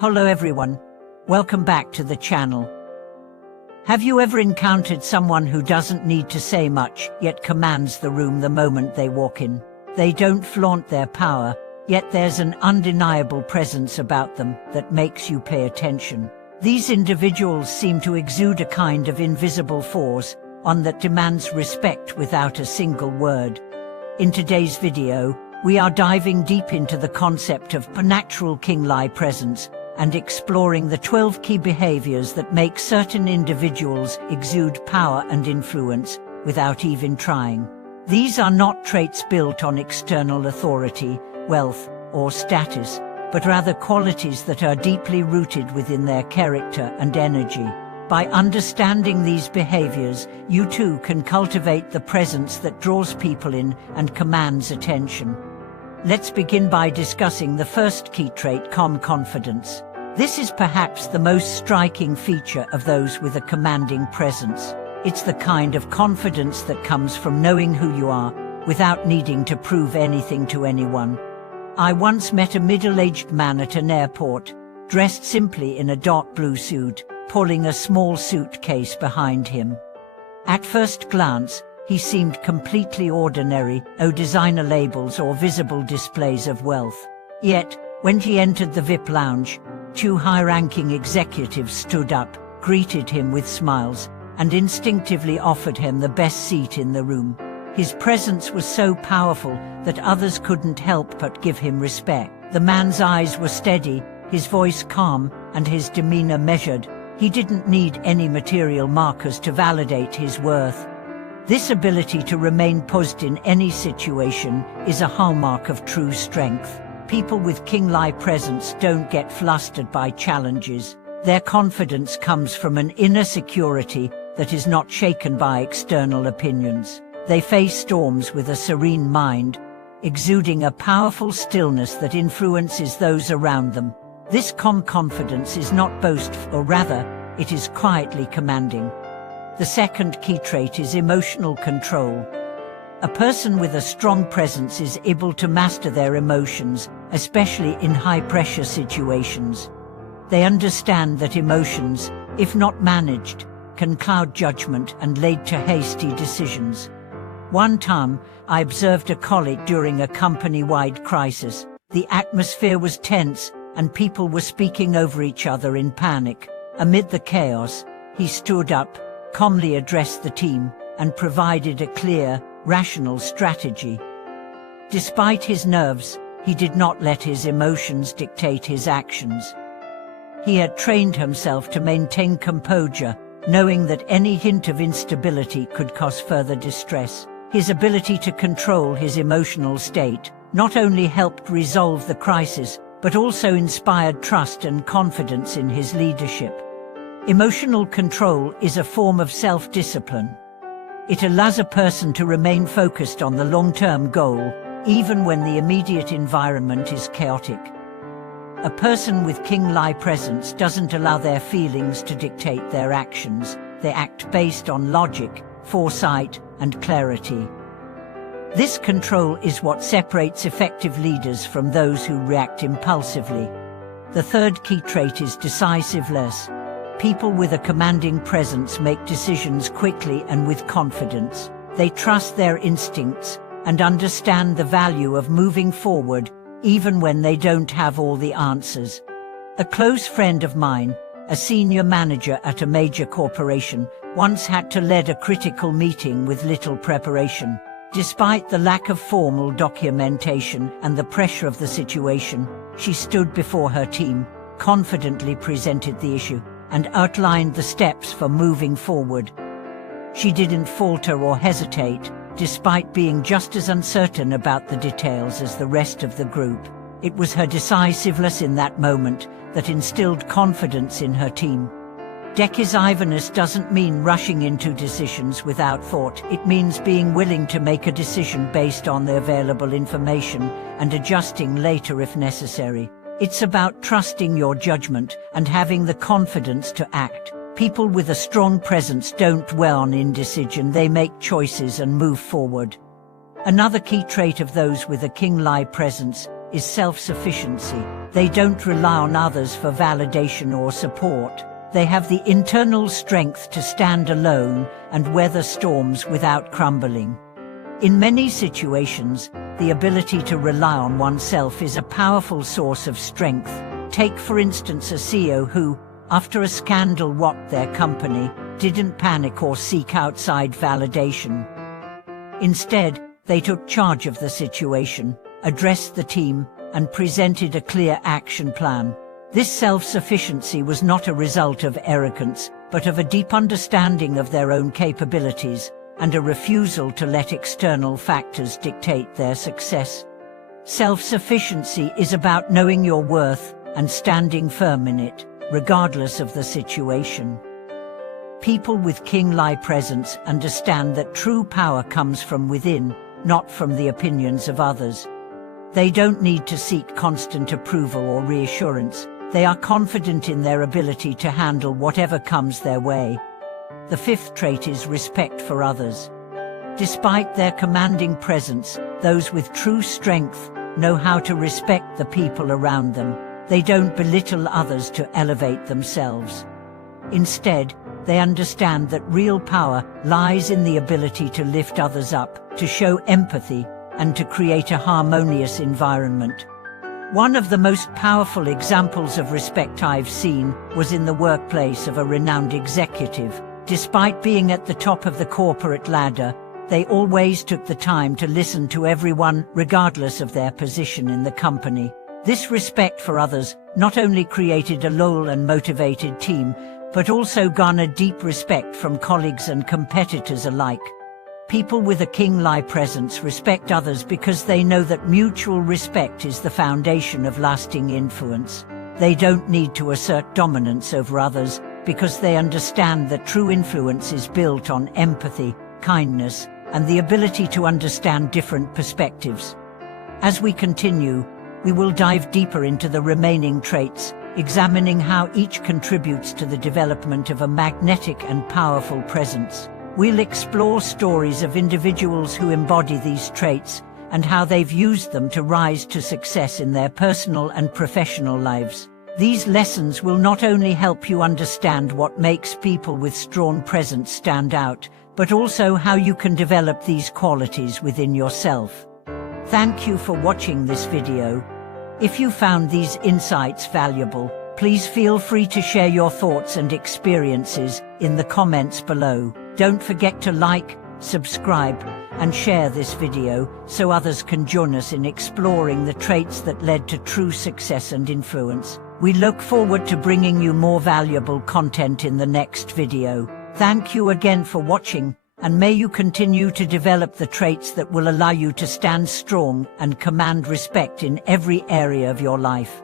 Hello everyone, welcome back to the channel. Have you ever encountered someone who doesn't need to say much, yet commands the room the moment they walk in? They don't flaunt their power, yet there's an undeniable presence about them that makes you pay attention. These individuals seem to exude a kind of invisible force, one that demands respect without a single word. In today's video, we are diving deep into the concept of natural king-like presence, and exploring the 12 key behaviors that make certain individuals exude power and influence without even trying. These are not traits built on external authority, wealth, or status, but rather qualities that are deeply rooted within their character and energy. By understanding these behaviors, you too can cultivate the presence that draws people in and commands attention. Let's begin by discussing the first key trait, calm confidence. This is perhaps the most striking feature of those with a commanding presence. It's the kind of confidence that comes from knowing who you are, without needing to prove anything to anyone. I once met a middle-aged man at an airport, dressed simply in a dark blue suit, pulling a small suitcase behind him. At first glance, he seemed completely ordinary, no designer labels or visible displays of wealth. Yet, when he entered the VIP lounge, two high-ranking executives stood up, greeted him with smiles, and instinctively offered him the best seat in the room. His presence was so powerful that others couldn't help but give him respect. The man's eyes were steady, his voice calm, and his demeanor measured. He didn't need any material markers to validate his worth. This ability to remain posed in any situation is a hallmark of true strength. People with king-like presence don't get flustered by challenges. Their confidence comes from an inner security that is not shaken by external opinions. They face storms with a serene mind, exuding a powerful stillness that influences those around them. This calm confidence is not boastful, or rather, it is quietly commanding. The second key trait is emotional control. A person with a strong presence is able to master their emotions, especially in high-pressure situations. They understand that emotions, if not managed, can cloud judgment and lead to hasty decisions. One time, I observed a colleague during a company-wide crisis. The atmosphere was tense, and people were speaking over each other in panic. Amid the chaos, he stood up, calmly addressed the team, and provided a clear, rational strategy. Despite his nerves, he did not let his emotions dictate his actions. He had trained himself to maintain composure, knowing that any hint of instability could cause further distress. His ability to control his emotional state not only helped resolve the crisis, but also inspired trust and confidence in his leadership. Emotional control is a form of self-discipline. It allows a person to remain focused on the long-term goal, even when the immediate environment is chaotic. A person with king-like presence doesn't allow their feelings to dictate their actions. They act based on logic, foresight, and clarity. This control is what separates effective leaders from those who react impulsively. The third key trait is decisiveness. People with a commanding presence make decisions quickly and with confidence. They trust their instincts and understand the value of moving forward, even when they don't have all the answers. A close friend of mine, a senior manager at a major corporation, once had to lead a critical meeting with little preparation. Despite the lack of formal documentation and the pressure of the situation, she stood before her team, confidently presented the issue, and outlined the steps for moving forward. She didn't falter or hesitate, despite being just as uncertain about the details as the rest of the group. It was her decisiveness in that moment that instilled confidence in her team. Decisiveness doesn't mean rushing into decisions without thought. It means being willing to make a decision based on the available information and adjusting later if necessary. It's about trusting your judgment and having the confidence to act. People with a strong presence don't dwell on indecision, they make choices and move forward. Another key trait of those with a king-like presence is self-sufficiency. They don't rely on others for validation or support. They have the internal strength to stand alone and weather storms without crumbling. In many situations, the ability to rely on oneself is a powerful source of strength. Take for instance a CEO who, after a scandal rocked their company, didn't panic or seek outside validation. Instead, they took charge of the situation, addressed the team, and presented a clear action plan. This self-sufficiency was not a result of arrogance, but of a deep understanding of their own capabilities, and a refusal to let external factors dictate their success. Self-sufficiency is about knowing your worth and standing firm in it, regardless of the situation. People with king-like presence understand that true power comes from within, not from the opinions of others. They don't need to seek constant approval or reassurance. They are confident in their ability to handle whatever comes their way. The fifth trait is respect for others. Despite their commanding presence, those with true strength know how to respect the people around them. They don't belittle others to elevate themselves. Instead, they understand that real power lies in the ability to lift others up, to show empathy, and to create a harmonious environment. One of the most powerful examples of respect I've seen was in the workplace of a renowned executive. Despite being at the top of the corporate ladder, they always took the time to listen to everyone, regardless of their position in the company. This respect for others not only created a loyal and motivated team, but also garnered deep respect from colleagues and competitors alike. People with a king-like presence respect others because they know that mutual respect is the foundation of lasting influence. They don't need to assert dominance over others because they understand that true influence is built on empathy, kindness, and the ability to understand different perspectives. As we continue, we will dive deeper into the remaining traits, examining how each contributes to the development of a magnetic and powerful presence. We'll explore stories of individuals who embody these traits and how they've used them to rise to success in their personal and professional lives. These lessons will not only help you understand what makes people with strong presence stand out, but also how you can develop these qualities within yourself. Thank you for watching this video. If you found these insights valuable, please feel free to share your thoughts and experiences in the comments below. Don't forget to like, subscribe, and share this video so others can join us in exploring the traits that led to true success and influence. We look forward to bringing you more valuable content in the next video. Thank you again for watching, and may you continue to develop the traits that will allow you to stand strong and command respect in every area of your life.